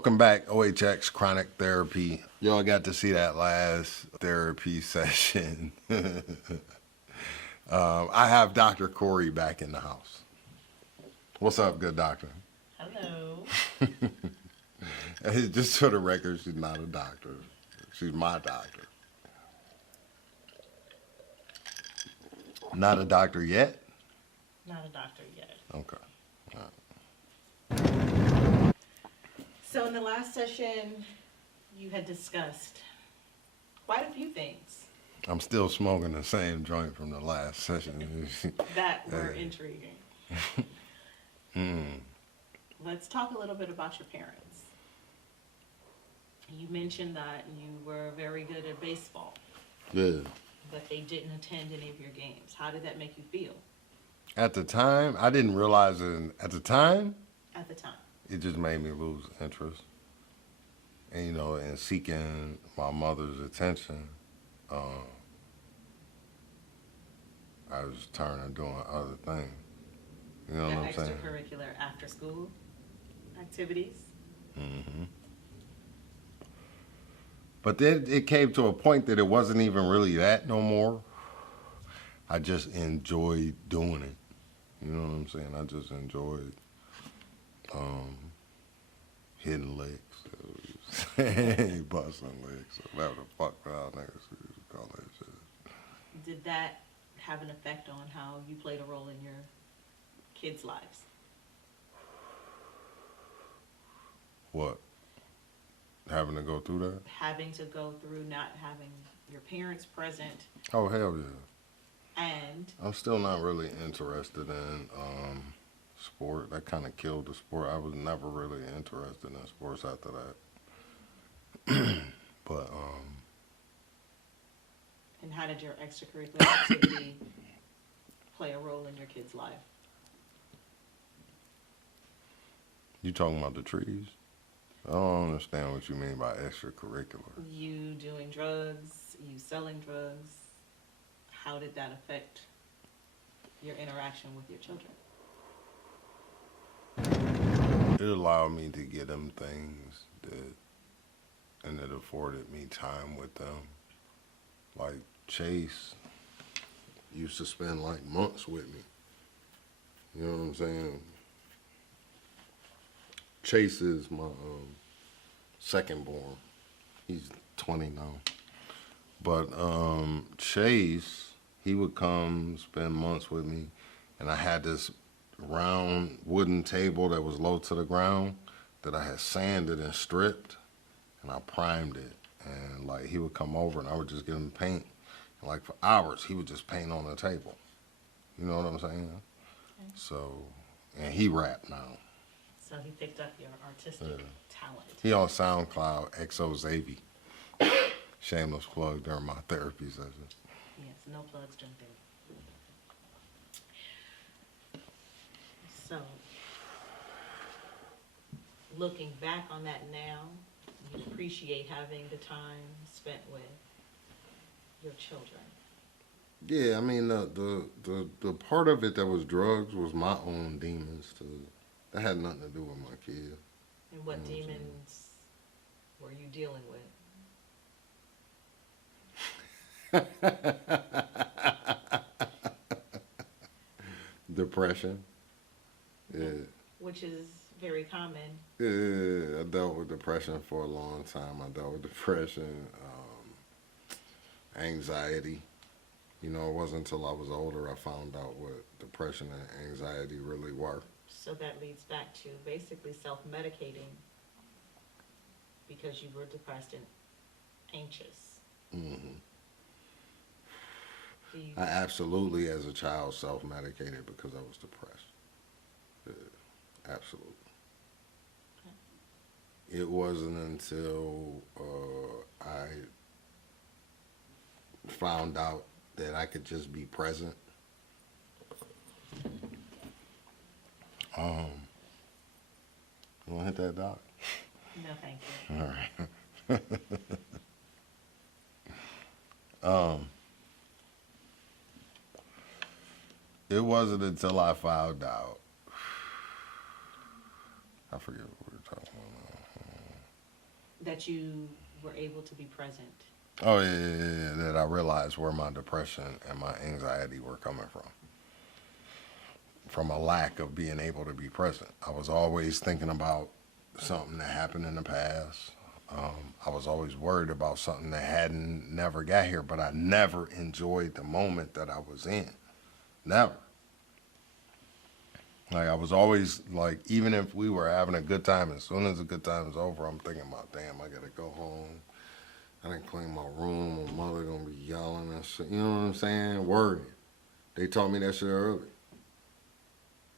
Welcome back, OHX Chronic Therapy. Y'all got to see that last therapy session. I have Dr. Cory back in the house. What's up, good doctor? Hello. Just for the record, she's not a doctor. She's my doctor. Not a doctor yet? Not a doctor yet. Okay. So in the last session, you had discussed quite a few things I'm still smoking the same joint from the last session. that were intriguing. Let's talk a little bit about your parents. You mentioned that you were very good at baseball. Yeah. But they didn't attend any of your games. How did that make you feel At the time, I didn't realize it. At the time, at the time? it just made me lose interest. And, you know, in seeking my mother's attention, I was turning doing other things. You know what I'm saying? Extracurricular after school activities. Mm-hmm. But then it came to a point that it wasn't even really that no more. I just enjoyed doing it. You know what I'm saying? I just enjoyed hitting licks, busting licks, whatever the fuck y'all niggas used to call that shit. Did that have an effect on how you played a role in your kids' lives? What? Having to go through that? Having to go through not having your parents present, Oh, hell yeah. and I'm still not really interested in sport. That kind of killed the sport. I was never really interested in sports after that. But and how did your extracurricular activity play a role in your kid's life? you talking about the trees? I don't understand what you mean by extracurricular. You doing drugs, you selling drugs, how did that affect your interaction with your children? It allowed me to get them things and it afforded me time with them. Like Chase used to spend like months with me. You know what I'm saying? Chase is my second born. He's 20 now. But Chase, he would come spend months with me, and I had this round wooden table that was low to the ground that I had sanded and stripped, and I primed it. And like he would come over, and I would just give him paint, and like for hours he would just paint on the table. You know what I'm saying? Okay. So, and he rap now. So he picked up your artistic talent. He on SoundCloud, XO Xavier. Shameless plug during my therapy session. Yes, no plugs during therapy. So, looking back on that now, you appreciate having the time spent with your children. Yeah, I mean the part of it that was drugs was my own demons too. That had nothing to do with my kid. And what demons were you dealing with? Depression. Yeah. Which is very common. Yeah, I dealt with depression for a long time. I dealt with depression, anxiety. You know, it wasn't until I was older I found out what depression and anxiety really were. So that leads back to basically self-medicating because you were depressed and anxious. Mm-hmm. I absolutely, as a child, self-medicated because I was depressed. Absolutely. Okay. It wasn't until I found out that I could just be present. You want to hit that, Doc? No, thank you. All right. It wasn't until I found out. I forget what we were talking about. that you were able to be present? Oh yeah. That I realized where my depression and my anxiety were coming from a lack of being able to be present. I was always thinking about something that happened in the past. I was always worried about something that hadn't never got here, but I never enjoyed the moment that I was in. Never. Like I was always like, even if we were having a good time, as soon as the good time is over, I'm thinking about, damn, I gotta go home. I didn't clean my room. My mother gonna be yelling and shit. You know what I'm saying? Worrying. They taught me that shit early.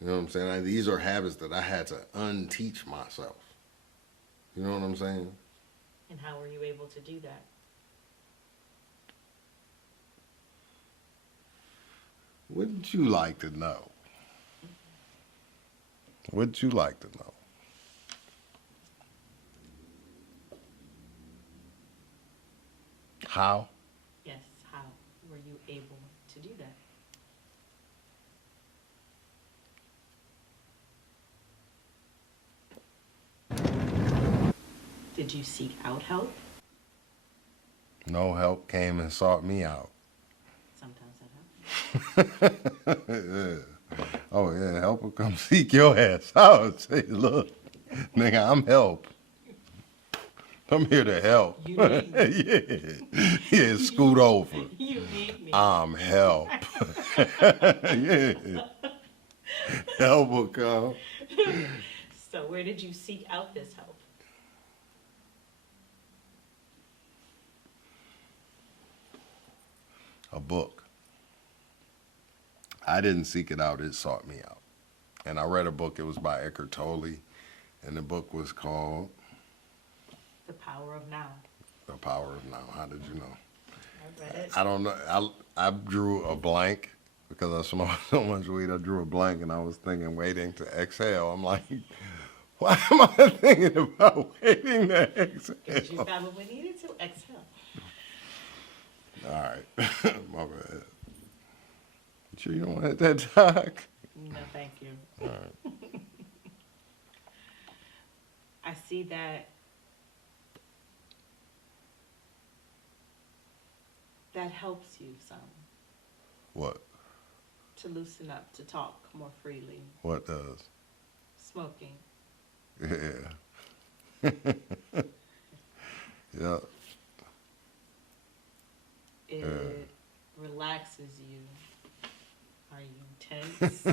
You know what I'm saying? These are habits that I had to unteach myself. You know what I'm saying? And how were you able to do that? Wouldn't you like to know? Would you like to know? How? Yes, how were you able to do that? Did you seek out help? No help came and sought me out. Sometimes that happens. Yeah. Oh yeah, help will come seek your ass. I would say, look, nigga, I'm help. I'm here to help. You need me. Yeah, scoot over. You need me. I'm help. Yeah, help will come. So where did you seek out this help? A book. I didn't seek it out, it sought me out. And I read a book, it was by Eckhart Tolle, and the book was called The Power of Now. The Power of Now. How did you know? I read it. I don't know. I drew a blank because I smoked so much weed. I drew a blank and I was thinking waiting to exhale. I'm like, why am I thinking about waiting to exhale? Because you probably needed to exhale. All right. My bad. You sure you don't want to hit that doc? No, thank you. All right. I see that helps you some What? to loosen up, to talk more freely. What does? Smoking. Yeah. Yeah. It relaxes you. Are you tense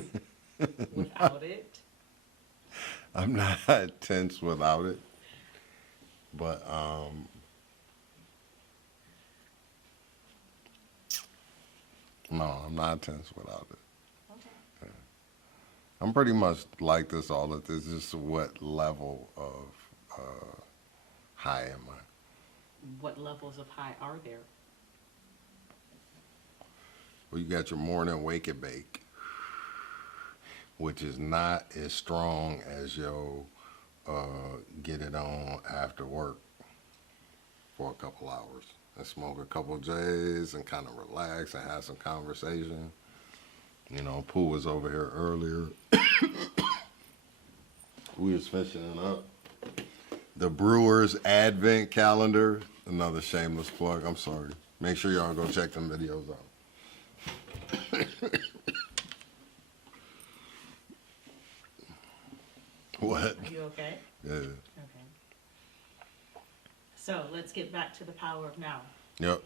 without it? I'm not tense without it. But no, I'm not tense without it. Okay. I'm pretty much like this all of this. Just what level of high am I? What levels of high are there? Well, you got your morning wake and bake, which is not as strong as your get it on after work for a couple hours and smoke a couple J's and kind of relax and have some conversation. You know, Pooh was over here earlier. We was finishing up the Brewers Advent Calendar. Another shameless plug. I'm sorry. Make sure y'all go check them videos out. What? Are you okay? Yeah. Okay. So let's get back to the power of now. Yep.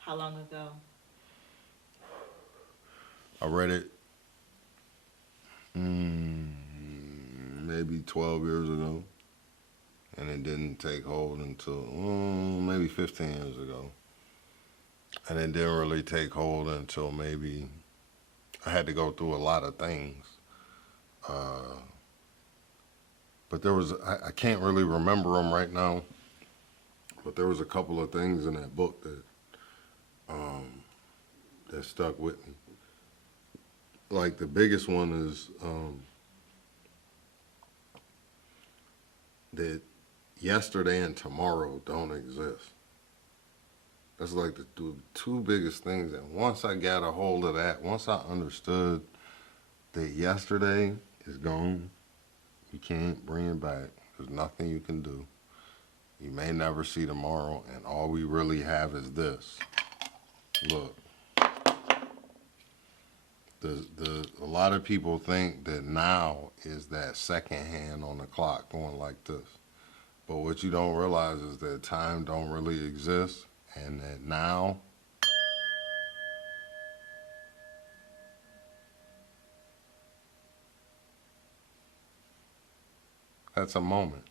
How long ago? I read it maybe 12 years ago. And it didn't take hold until maybe 15 years ago. And it didn't really take hold until maybe I had to go through a lot of things. But there was, I can't really remember them right now. But there was a couple of things in that book that stuck with me. Like the biggest one is that yesterday and tomorrow don't exist. That's like the two biggest things. And once I got a hold of that, once I understood that yesterday is gone, You can't bring it back. There's nothing you can do. You may never see tomorrow, and all we really have is this. Look, a lot of people think that now is that second hand on the clock going like this. But what you don't realize is that time don't really exist, and that now that's a moment.